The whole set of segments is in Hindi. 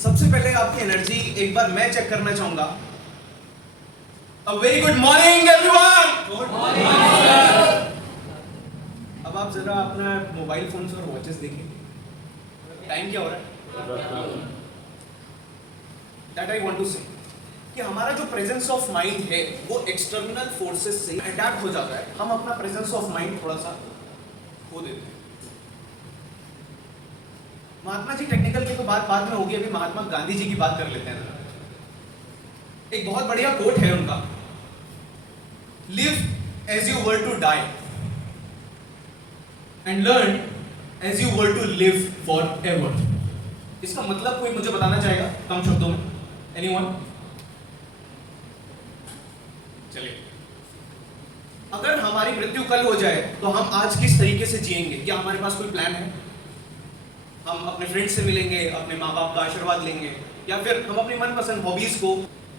सबसे पहले आपकी एनर्जी एक बार मैं चेक करना चाहूंगा। A very good morning everyone. Good morning. अब आप जरा अपना मोबाइल फोन्स और वॉचेस देखिए, टाइम क्या हो रहा है। दैट आई वांट टू से कि हमारा जो प्रेजेंस ऑफ माइंड है वो एक्सटर्नल फोर्सेस से अटैक हो जाता है। हम अपना प्रेजेंस ऑफ माइंड थोड़ा सा खो देते हैं। महात्मा जी टेक्निकल की तो बात बाद में होगी, अभी महात्मा गांधी जी की बात कर लेते हैं। एक बहुत बढ़िया कोट है उनका, live as you were to die and learn as you were to live forever. इसका मतलब कोई मुझे बताना चाहेगा कम शब्दों में? एनीवन? चलिए, अगर हमारी मृत्यु कल हो जाए तो हम आज किस तरीके से जिएंगे? क्या हमारे पास कोई प्लान है? हम अपने फ्रेंड्स से मिलेंगे, अपने माँ बाप का आशीर्वाद लेंगे, या फिर हम अपनी मनपसंद हॉबीज को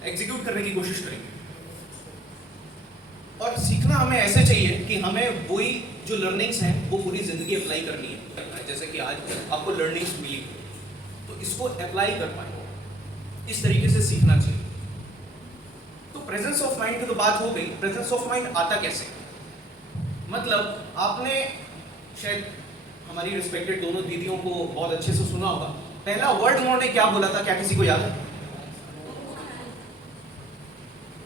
एग्जीक्यूट करने की कोशिश करेंगे? और सीखना हमें ऐसे चाहिए कि हमें वही जो लर्निंग्स हैं वो पूरी जिंदगी अप्लाई करनी है। जैसे कि आज आपको लर्निंग्स मिली तो इसको अप्लाई कर पाए, इस तरीके से सीखना चाहिए। तो प्रेजेंस ऑफ माइंड की तो बात हो गई। प्रेजेंस ऑफ माइंड आता कैसे? मतलब आपने शायद हमारी रिस्पेक्टेड दोनों दीदियों को बहुत अच्छे से सुना होगा। पहला वर्ड उन्होंने क्या बोला था, क्या किसी को याद है?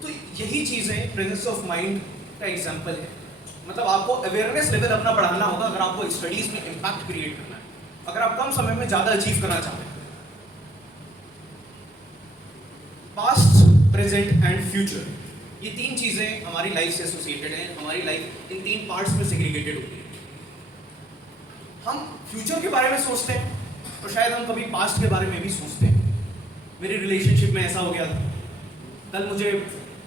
तो यही चीजें प्रेजेंस ऑफ माइंड का एग्जांपल है। मतलब आपको अवेयरनेस लेवल अपना बढ़ाना होगा अगर आपको स्टडीज में इंपैक्ट क्रिएट करना है, अगर आप कम समय में ज्यादा अचीव करना चाहते हैं। पास्ट, प्रेजेंट एंड फ्यूचर, ये तीन चीजें हमारी लाइफ से एसोसिएटेड हैं। हमारी लाइफ इन तीन पार्ट्स में सेग्रीगेटेड होती है। हम फ्यूचर के बारे में सोचते हैं और शायद हम कभी पास्ट के बारे में भी सोचते हैं। मेरी रिलेशनशिप में ऐसा हो गया था, कल मुझे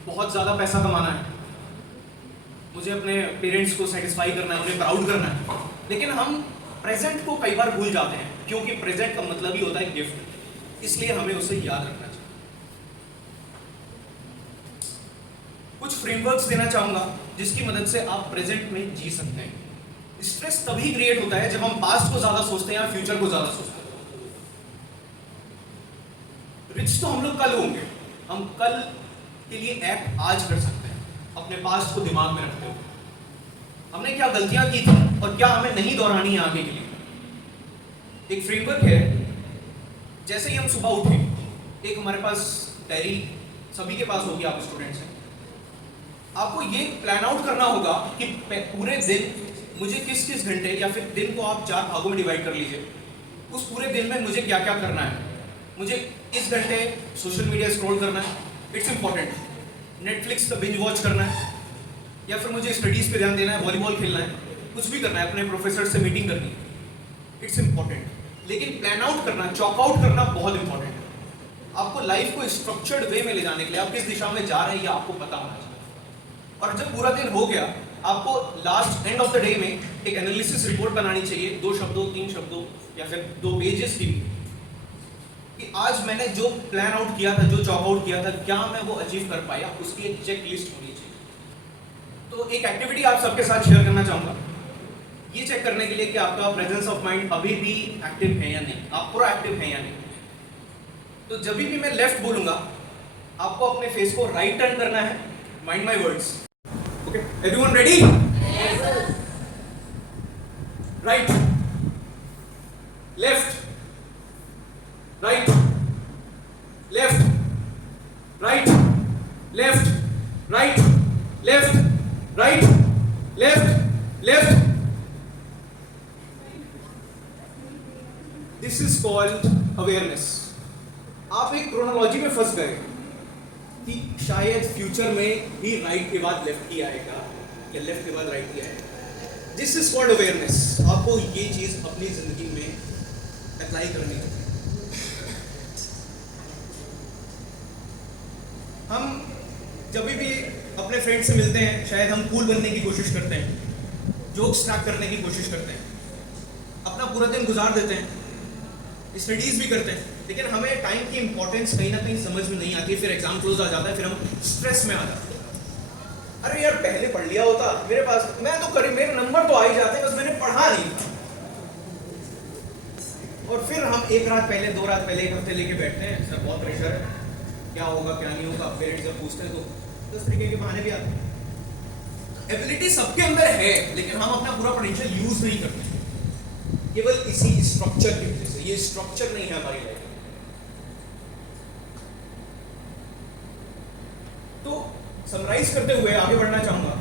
बहुत ज़्यादा पैसा कमाना है, मुझे अपने पेरेंट्स को सेटिस्फाई करना है, उन्हें प्राउड करना है। लेकिन हम प्रेजेंट को कई बार भूल जाते हैं, क्योंकि प्रेजेंट का मतलब ही होता है गिफ्ट। इसलिए हमें उसे याद रखना चाहिए। कुछ फ्रेमवर्क्स देना चाहूंगा जिसकी मदद से आप प्रेजेंट में जी सकते हैं। स्ट्रेस तभी क्रिएट होता है जब हम पास्ट को ज्यादा सोचते हैं या फ्यूचर को ज्यादा सोचते हैं। रिच तो हम लोग कल होंगे, हम कल के लिए एक्ट आज कर सकते हैं अपने पास्ट को दिमाग में रखते हुए। हमने क्या गलतियां की थी और क्या हमें नहीं दोहरानी है आगे के लिए। एक फ्रेमवर्क है, जैसे ही हम सुबह उठे, एक हमारे पास डायरी सभी के पास होगी, आप स्टूडेंट्स हैं, आपको ये प्लान आउट करना होगा कि पूरे दिन मुझे किस किस घंटे, या फिर दिन को आप 4 भागों में डिवाइड कर लीजिए, उस पूरे दिन में मुझे क्या क्या करना है। मुझे इस घंटे सोशल मीडिया स्क्रॉल करना है, इट्स इंपॉर्टेंट। नेटफ्लिक्स का बिंज वॉच करना है, या फिर मुझे स्टडीज पे ध्यान देना है, वॉलीबॉल खेलना है, कुछ भी करना है, अपने प्रोफेसर से मीटिंग करनी है, इट्स इंपॉर्टेंट। लेकिन प्लान आउट करना, चॉक आउट करना बहुत इंपॉर्टेंट है। आपको लाइफ को स्ट्रक्चर्ड वे में ले जाने के लिए आप किस दिशा में जा रहे हैं ये आपको पता होना चाहिए। और जब पूरा दिन हो गया, आपको last end of the day में एक एनालिसिस रिपोर्ट बनानी चाहिए, 2 शब्दों 3 शब्दों या फिर 2 पेजेस की, कि आज मैंने जो प्लान आउट किया था, जो चॉक आउट किया था, क्या मैं वो अचीव कर पाया, उसकी एक चेक लिस्ट होनी चाहिए। तो एक एक्टिविटी आप सबके साथ शेयर करना चाहूंगा, ये चेक करने के लिए कि आपका प्रेजेंस ऑफ माइंड अभी भी एक्टिव है या नहीं, आप प्रोएक्टिव है या नहीं। तो जब भी मैं लेफ्ट बोलूंगा, आपको अपने फेस को राइट टर्न करना है, mind my words. Okay, everyone ready? Yes, sir. Right, left, right, left, right, left, right, left, right, left, left. This is called awareness. आप एक क्रोनोलॉजी में फंस गए कि शायद फ्यूचर में ही राइट के बाद लेफ्ट ही आएगा या लेफ्ट के बाद राइट ही आएगा। This is called awareness. आपको ये चीज अपनी जिंदगी में अप्लाई करनी है। हम जब भी अपने फ्रेंड से मिलते हैं, शायद हम कूल बनने की कोशिश करते हैं, जोक्स क्रैक करने की कोशिश करते हैं, अपना पूरा दिन गुजार देते हैं, स्टडीज भी करते हैं, लेकिन हमें टाइम की इंपॉर्टेंस कहीं ना कहीं समझ में नहीं आती। फिर एग्जाम क्लोज आ जाता है, फिर हम स्ट्रेस में आ जाते हैं। अरे यार, पहले पढ़ लिया होता मेरे पास, मैं तो करी, मेरे नंबर तो आ ही जाते, बस मैंने पढ़ा नहीं था। और फिर हम एक रात पहले, 2 रात पहले, 1 हफ्ते लेके बैठते हैं, सर बहुत प्रेशर है, क्या होगा क्या नहीं होगा, पेरेंट्स जब पूछते हैं तो 10 तरीके के बहाने भी आते हैं। एबिलिटी सबके अंदर है, लेकिन हम अपना पूरा पोटेंशियल यूज नहीं करते, केवल इसी स्ट्रक्चर की वजह से। ये स्ट्रक्चर नहीं है हमारी लाइफ। तो समराइज करते हुए आगे बढ़ना चाहूंगा।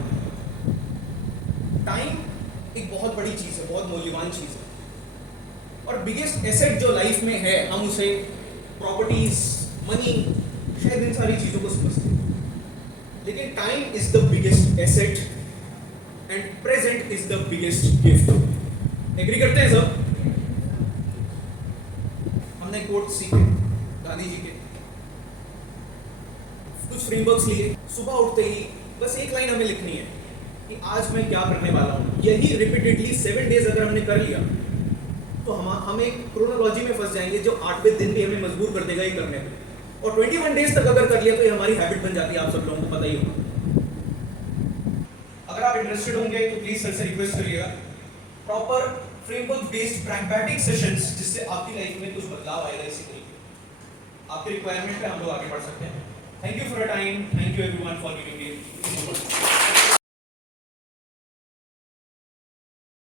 टाइम एक बहुत बड़ी चीज है, बहुत मूल्यवान चीज है, और बिगेस्ट एसेट जो लाइफ में है, हम उसे प्रॉपर्टीज, मनी, शायद इन सारी चीजों को समझते हैं, लेकिन time is the biggest asset and present is the biggest gift. Agree करते हैं सब? हमने कोट सीखे गांधी जी के, कुछ फ्रेमवर्क्स लिए, सुबह उठते ही बस एक लाइन हमें लिखनी है कि आज मैं क्या करने वाला हूं। यही रिपीटेडली 7 डेज अगर हमने कर लिया तो हम एक क्रोनोलॉजी में फंस जाएंगे जो 8वें दिन भी हमें मजबूर कर देगा ये करने पे, और 21 डेज तक अगर कर लिया तो ये हमारी हैबिट बन जाती है। आप सब लोगों को पता ही होगा। अगर आप इंटरेस्टेड होंगे तो प्लीज सर से रिक्वेस्ट करिएगा proper framework based pragmatic sessions, जिससे आपकी लाइफ में कुछ बदलाव आएगा। इसी तरीके आपकी रिक्वायरमेंट पे हम लोग आगे बढ़ सकते हैं। Thank you for your time, thank you everyone for giving me.